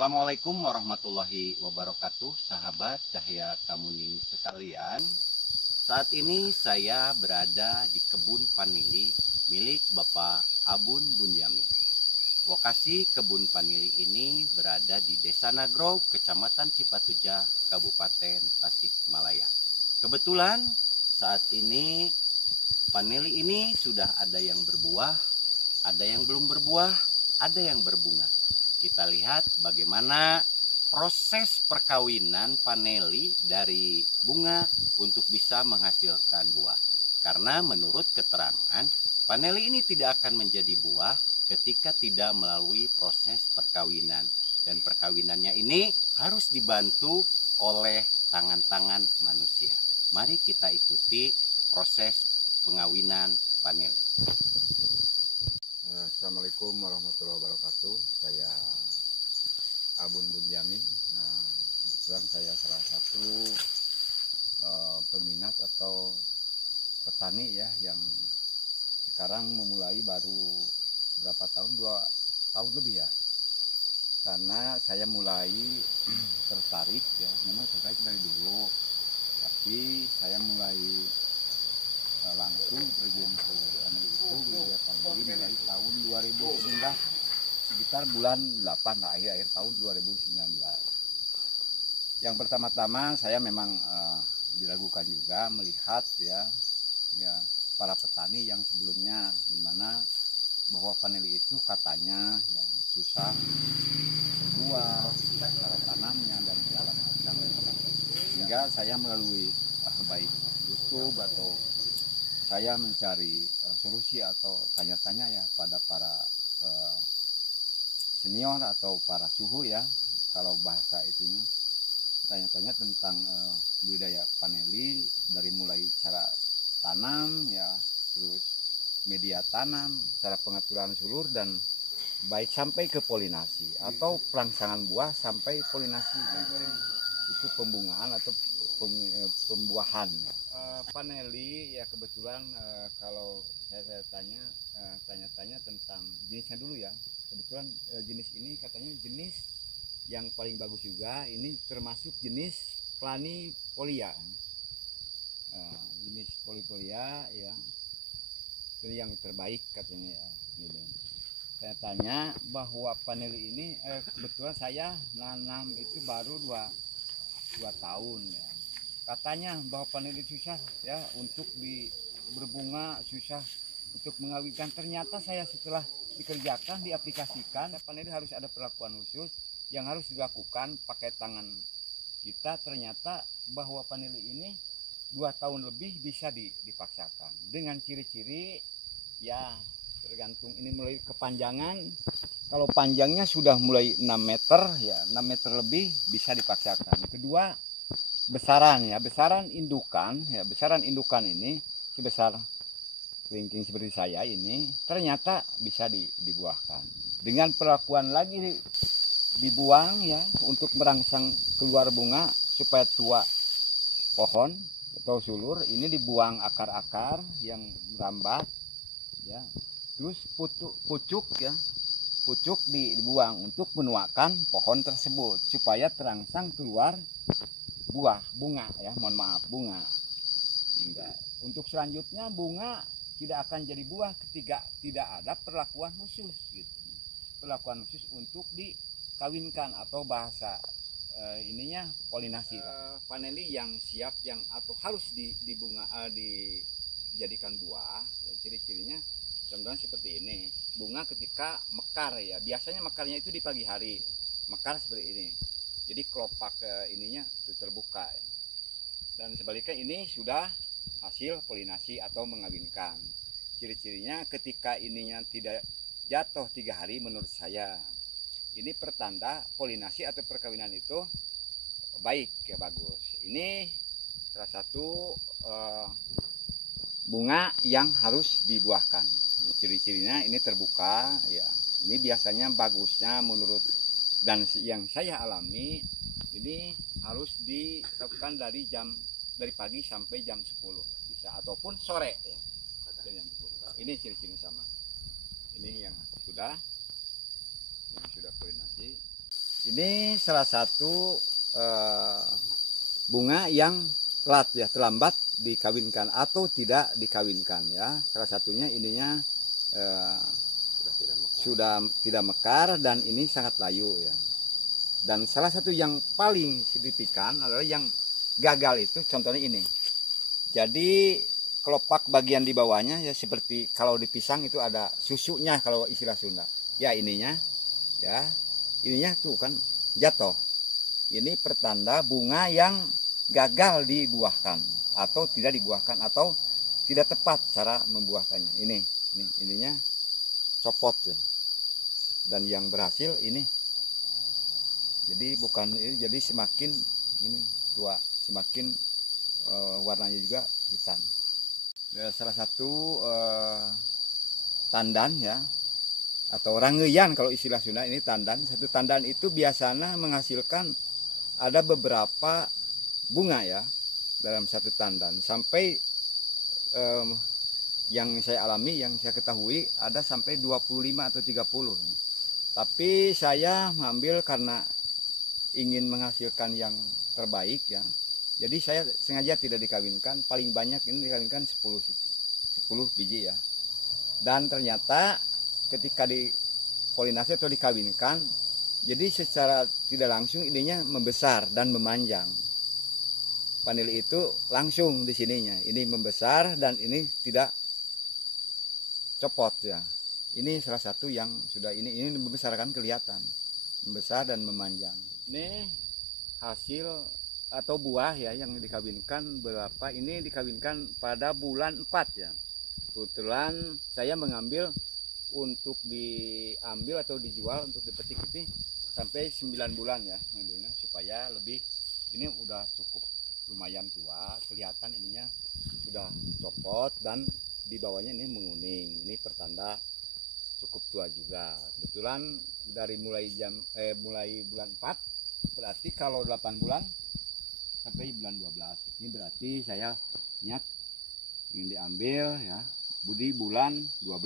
Assalamualaikum warahmatullahi wabarakatuh, sahabat Cahya Kamuning sekalian. Saat ini saya berada di kebun vanili milik Bapak Abun Bunyamin. Lokasi kebun vanili ini berada di Desa Nagrog, Kecamatan Cipatuja, Kabupaten Tasikmalaya. Kebetulan saat ini vanili ini sudah ada yang berbuah, ada yang belum berbuah, ada yang berbunga. Kita lihat bagaimana proses perkawinan vanili dari bunga untuk bisa menghasilkan buah. Karena menurut keterangan, vanili ini tidak akan menjadi buah ketika tidak melalui proses perkawinan. Dan perkawinannya ini harus dibantu oleh tangan-tangan manusia. Mari kita ikuti proses pengawinan vanili. Assalamualaikum warahmatullahi wabarakatuh. Saya Abun Bunyamin. Kebetulan saya salah satu peminat atau petani ya yang sekarang memulai baru berapa tahun, 2 tahun lebih ya. Karena saya mulai tertarik ya, memang tertarik dari dulu, tapi saya mulai langsung terjun ke vanili itu budaya vanili mulai tahun 2019, sekitar bulan 8 akhir tahun 2019. Yang pertama-tama saya memang diragukan juga melihat ya para petani yang sebelumnya, dimana bahwa vanili itu katanya ya susah berbuah, cara tanamnya dan segala macam, sehingga saya melalui baik YouTube atau saya mencari solusi atau tanya-tanya ya pada para senior atau para suhu ya, kalau bahasa itunya, tanya-tanya tentang budidaya vanili dari mulai cara tanam ya, terus media tanam, cara pengaturan sulur, dan baik sampai ke polinasi atau perangsangan buah sampai polinasi, itu pembungaan atau pembuahan. Vanili ya kebetulan kalau saya tanya-tanya tentang jenisnya dulu ya. Kebetulan jenis ini katanya jenis yang paling bagus juga. Ini termasuk jenis planifolia. Jenis polifolia ya, itu yang terbaik katanya ya. Saya tanya bahwa vanili ini kebetulan saya nanam itu baru 2 tahun ya. Katanya bahwa vanili susah ya untuk berbunga, susah untuk mengawinkan. Ternyata saya setelah dikerjakan, diaplikasikan, vanili harus ada perlakuan khusus yang harus dilakukan pakai tangan kita. Ternyata bahwa vanili ini 2 tahun lebih bisa dipaksakan dengan ciri-ciri ya, tergantung ini mulai kepanjangan. Kalau panjangnya sudah mulai 6 meter ya, 6 meter lebih bisa dipaksakan. Kedua, besaran ya, besaran indukan ya, besaran indukan ini sebesar kelingking seperti saya ini ternyata bisa dibuahkan. Dengan perlakuan lagi dibuang ya untuk merangsang keluar bunga supaya tua pohon atau sulur ini, dibuang akar-akar yang merambat ya. Terus pucuk ya, pucuk dibuang untuk menuakan pohon tersebut supaya terangsang keluar bunga ya, mohon maaf, bunga. Hingga untuk selanjutnya bunga tidak akan jadi buah ketika tidak ada perlakuan khusus gitu. Perlakuan khusus untuk dikawinkan atau bahasa ininya polinasi. Vanili yang siap yang atau harus dijadikan buah ya, ciri-cirinya contohnya seperti ini. Bunga ketika mekar ya, biasanya mekarnya itu di pagi hari, mekar seperti ini. Jadi kelopak ininya itu terbuka. Dan sebaliknya ini sudah hasil polinasi atau mengawinkan. Ciri-cirinya ketika ininya tidak jatuh 3 hari, menurut saya ini pertanda polinasi atau perkawinan itu baik ya, bagus. Ini salah satu bunga yang harus dibuahkan. Ciri-cirinya ini terbuka ya. Ini biasanya bagusnya menurut dan yang saya alami ini harus dilakukan dari pagi sampai jam 10 bisa, ataupun sore ya. Ini ciri-ciri sama. Ini yang sudah polinasi. Ini salah satu bunga yang terlambat dikawinkan atau tidak dikawinkan ya. Salah satunya ininya sudah tidak mekar dan ini sangat layu ya. Dan salah satu yang paling signifikan adalah yang gagal itu contohnya ini. Jadi kelopak bagian di bawahnya ya seperti kalau di pisang itu ada susunya kalau istilah Sunda. Ya ininya tuh kan jatuh. Ini pertanda bunga yang gagal dibuahkan atau tidak dibuahkan atau tidak tepat cara membuahkannya. Ininya copot ya. Dan yang berhasil ini. Jadi bukan ini, jadi semakin ini tua, semakin warnanya juga hitam. Ya, salah satu tandan ya atau rangeuyan kalau istilah Sunda ini tandan. Satu tandan itu biasanya menghasilkan ada beberapa bunga ya dalam satu tandan. Sampai yang saya alami, yang saya ketahui ada sampai 25 atau 30. Tapi saya mengambil karena ingin menghasilkan yang terbaik ya. Jadi saya sengaja tidak dikawinkan, paling banyak ini dikawinkan 10 biji ya. Dan ternyata ketika dipolinasi atau dikawinkan, jadi secara tidak langsung ininya membesar dan memanjang. Vanili itu langsung di sininya, ini membesar dan ini tidak copot ya. Ini salah satu yang sudah ini membesar kan kelihatan, membesar dan memanjang. Ini hasil atau buah ya yang dikawinkan berapa? Ini dikawinkan pada bulan 4 ya. Kebetulan saya mengambil untuk diambil atau dijual untuk dipetik ini sampai 9 bulan ya ngambilnya supaya lebih ini udah cukup lumayan tua, kelihatan ininya sudah copot dan di bawahnya ini menguning. Ini pertanda cukup tua juga. Kebetulan dari mulai bulan 4 berarti kalau 8 bulan sampai bulan 12. Ini berarti saya niat ingin diambil ya di bulan 12.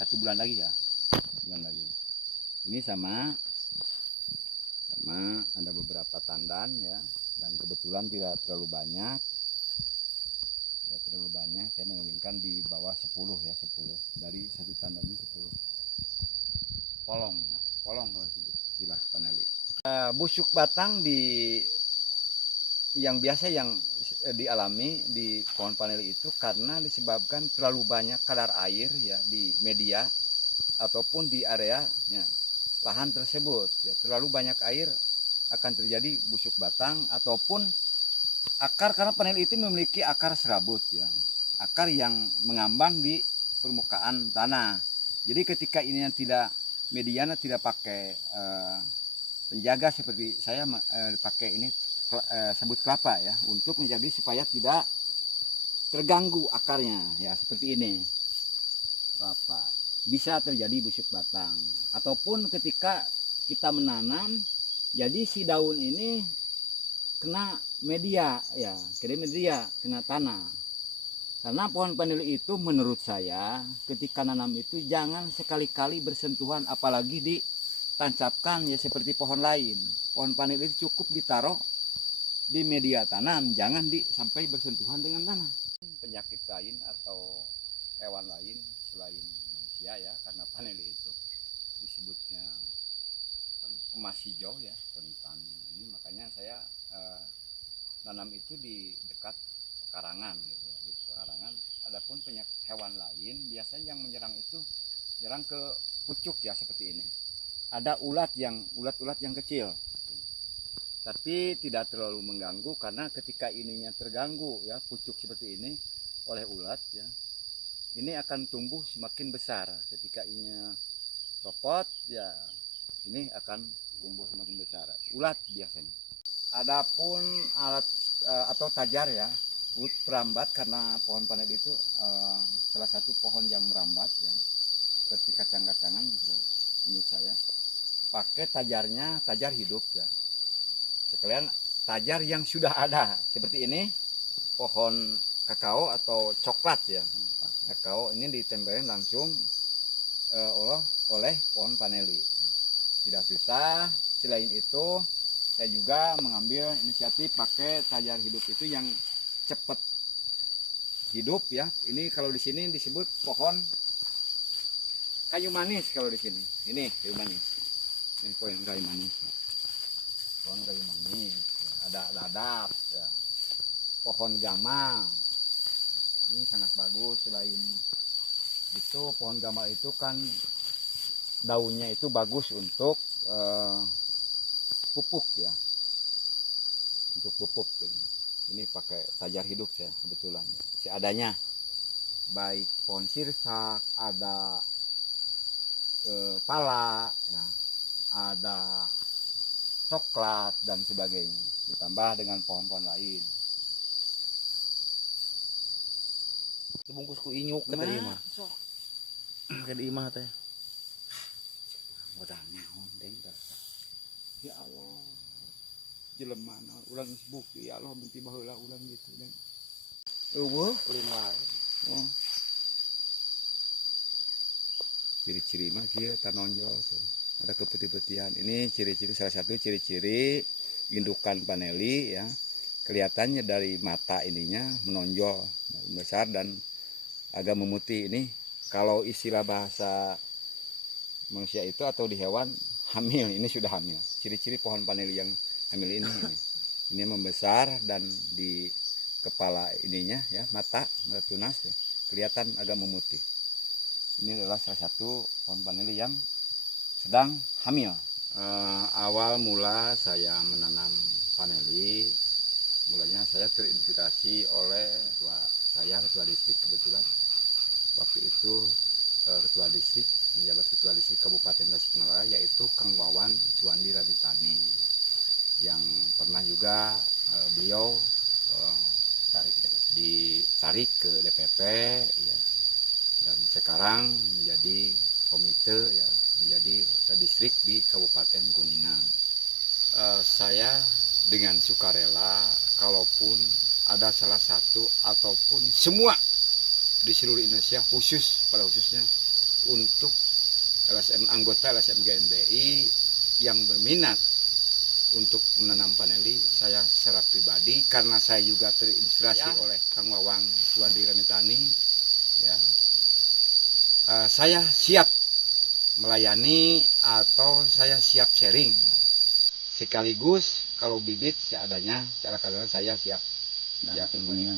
1 bulan lagi ya. Bulan lagi. Ini sama ada beberapa tandan ya dan kebetulan tidak terlalu banyak. Tidak terlalu banyak, saya mengawinkan di bawah 10 ya, 10. Dari satu tandan ini 10. Polong ya. Polong kalau istilah Vanili. Busuk batang yang biasa yang dialami di pohon vanili itu karena disebabkan terlalu banyak kadar air ya di media ataupun di area ya, lahan tersebut ya, terlalu banyak air akan terjadi busuk batang ataupun akar karena vanili itu memiliki akar serabut ya, akar yang mengambang di permukaan tanah. Jadi ketika ini tidak mediana tidak pakai penjaga seperti saya pakai ini sabut kelapa ya untuk menjadi supaya tidak terganggu akarnya ya seperti ini kelapa bisa terjadi busuk batang ataupun ketika kita menanam jadi si daun ini kena media ya kena tanah karena pohon vanili itu menurut saya ketika nanam itu jangan sekali-kali bersentuhan apalagi ditancapkan ya seperti pohon lain. Pohon vanili itu cukup ditaruh di media tanam, jangan sampai bersentuhan dengan tanah. Penyakit lain atau hewan lain selain manusia ya, karena vanili itu disebutnya emas hijau ya, rentan ini makanya saya nanam itu di dekat pekarangan gitu ya, di pekarangan. Adapun penyakit hewan lain biasanya yang menyerang itu menyerang ke pucuk ya seperti ini. Ada ulat yang kecil. Tapi tidak terlalu mengganggu karena ketika ininya terganggu ya pucuk seperti ini oleh ulat ya ini akan tumbuh semakin besar. Ketika ininya copot ya ini akan tumbuh semakin besar ulat biasanya. Adapun alat atau tajar ya perambat karena pohon vanili itu salah satu pohon yang merambat ya seperti kacang-kacangan menurut saya pakai tajarnya tajar hidup ya. Sekalian tajar yang sudah ada seperti ini pohon kakao atau coklat ya kakao ini ditempelin langsung oleh pohon vanili tidak susah Selain itu saya juga mengambil inisiatif pakai tajar hidup itu yang cepat hidup ya. Ini kalau di sini disebut pohon kayu manis kalau di sini. Ini kayu manis. Ini pohon kayu manis. Pohon kayu manis. Ya, ada ladap. Ya. Pohon gamal. Ini sangat bagus. Selain itu pohon gamal itu kan daunnya itu bagus untuk pupuk ya, untuk pupuk. Ini pakai tajar hidup saya kebetulan seadanya, baik pohon sirsak, ada pala ya, ada coklat dan sebagainya, ditambah dengan pohon-pohon lain. Dibungkus ku inyuk kata dia mah. Sok Kata dia mah teh. modalnya ondeng ya Allah, jelema ulang sibuk ya Allah, benci baheula ulang gitu dan eueuh Ulin wae. oh. Ciri-ciri mah kieu tanonjol tuh. Ada keputih-putihan. Ini ciri-ciri, salah satu ciri-ciri indukan paneli ya. Kelihatannya dari mata ininya menonjol besar dan agak memutih. Ini kalau istilah bahasa manusia itu atau di hewan hamil, ini sudah hamil. Ciri-ciri pohon paneli yang hamil ini membesar dan di kepala ininya ya, mata tunas ya, kelihatan agak memutih. Ini adalah salah satu pohon paneli yang sedang hamil. Awal mula saya menanam paneli, mulanya saya terinspirasi oleh saya ketua distrik kebetulan waktu itu, ketua distrik menjabat ketua distrik Kabupaten Tasikmalaya, yaitu Kang Wawan Suwandi Ramitani, yang pernah juga beliau ditarik ke DPP ya, dan sekarang menjadi komite ya, menjadi distrik di Kabupaten Kuningan. Saya dengan sukarela, kalaupun ada salah satu ataupun semua di seluruh Indonesia, pada khususnya untuk LSM, anggota LSM GMBI yang berminat untuk menanam paneli, saya secara pribadi karena saya juga terinspirasi oleh Kang Wawang Suwandi Ramitani ya, saya siap melayani atau saya siap sharing. Sekaligus kalau bibit seadanya, cara kadang saya siap. Ya, tentunya.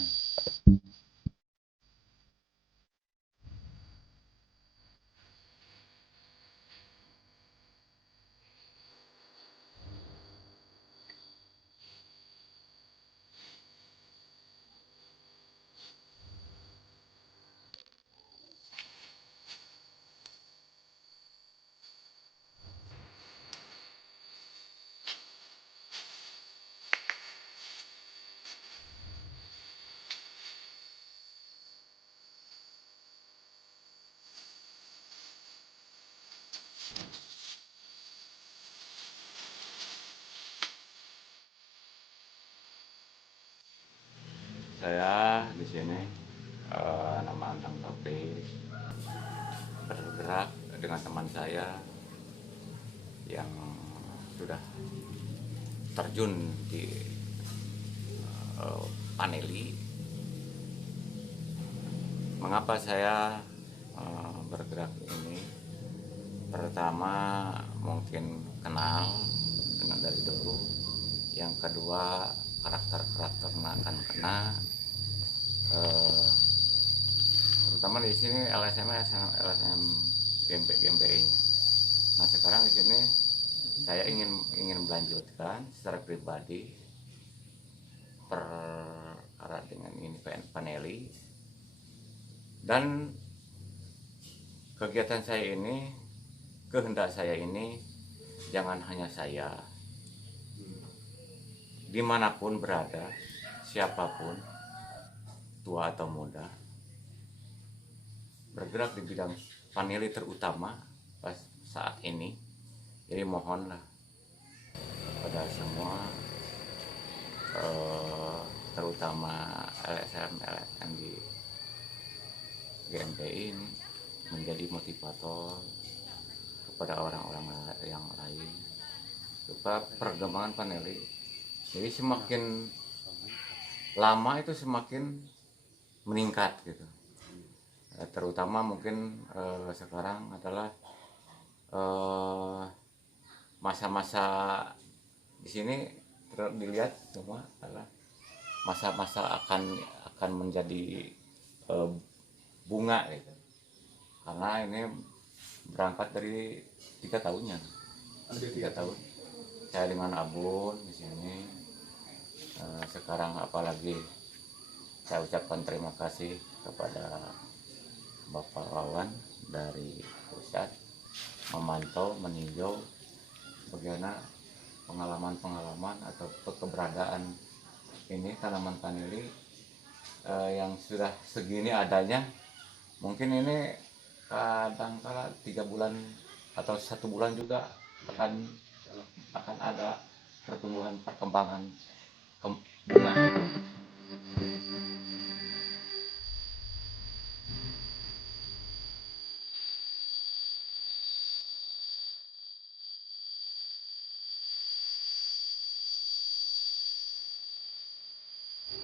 Saya di sini nama Antang Taufik, bergerak dengan teman saya yang sudah terjun di paneli. Mengapa saya bergerak ini? Pertama mungkin kenal dengan dari dulu. Yang kedua karakternya akan kena. Terutama di sini LSM GMBI-nya. Nah sekarang di sini saya ingin melanjutkan secara pribadi perkara dengan ini paneli, dan kegiatan saya ini, kehendak saya ini jangan hanya saya, dimanapun berada, siapapun tua atau muda, bergerak di bidang paneli terutama pas saat ini. Jadi mohonlah kepada semua, terutama LSM di GMBI ini, menjadi motivator kepada orang-orang yang lain, perkembangan vanili. Jadi semakin lama itu semakin meningkat gitu. Terutama mungkin sekarang adalah masa-masa di sini dilihat semua adalah masa-masa akan menjadi bunga gitu. Karena ini berangkat dari 3 tahunnya, 3 tahun saya dengan Abun di sini. Sekarang apalagi saya ucapkan terima kasih kepada Bapak Wawan dari pusat memantau, meninjau bagaimana pengalaman atau keberadaan ini tanaman vanili yang sudah segini adanya. Mungkin ini kadang-kala 3 bulan atau 1 bulan juga akan ada pertumbuhan perkembangan bunga.